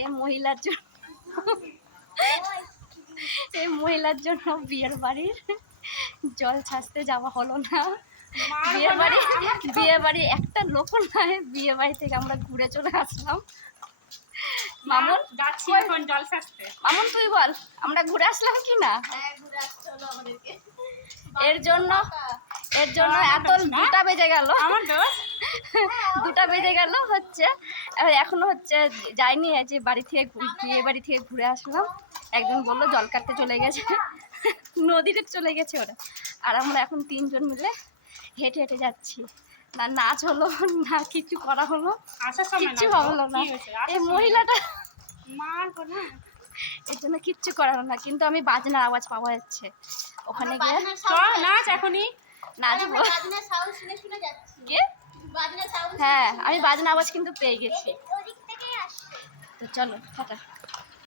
এই মহিলার জন্য বিয়ের বাড়ির জল ছাড়তে যাওয়া হলো না। বিয়ে বাড়ি একটা লোক নয়, বিয়ে বাড়ি থেকে আমরা ঘুরে চলে আসলাম। মামুন যাচ্ছি এখন জল ছাড়তে। মামুন তুই বল আমরা ঘুরে আসলাম কি না? এর জন্য এত 2টা বেজে গেল, 2টা বেজে গেল হচ্ছে এখনো হচ্ছে যাইনি। যে বিয়ে বাড়ি থেকে ঘুরে আসলাম, একজন বললো জল কাটতে চলে গেছে, নদীতে চলে গেছে ওরা। আর আমরা এখন 3 জন মিলে হেঁটে হেঁটে যাচ্ছি। না নাচ হলো না কিছু করা হলো, কিচ্ছু হলো না। এই মহিলাটা এর জন্য কিচ্ছু করার না, কিন্তু আমি বাজনার আওয়াজ পাওয়া যাচ্ছে ওখানে গিয়ে। নাচ এখনই নাচবো কে? হ্যাঁ আমি বাজনা আওয়াজ কিন্তু পেয়ে গেছি। তো চলো টাটা।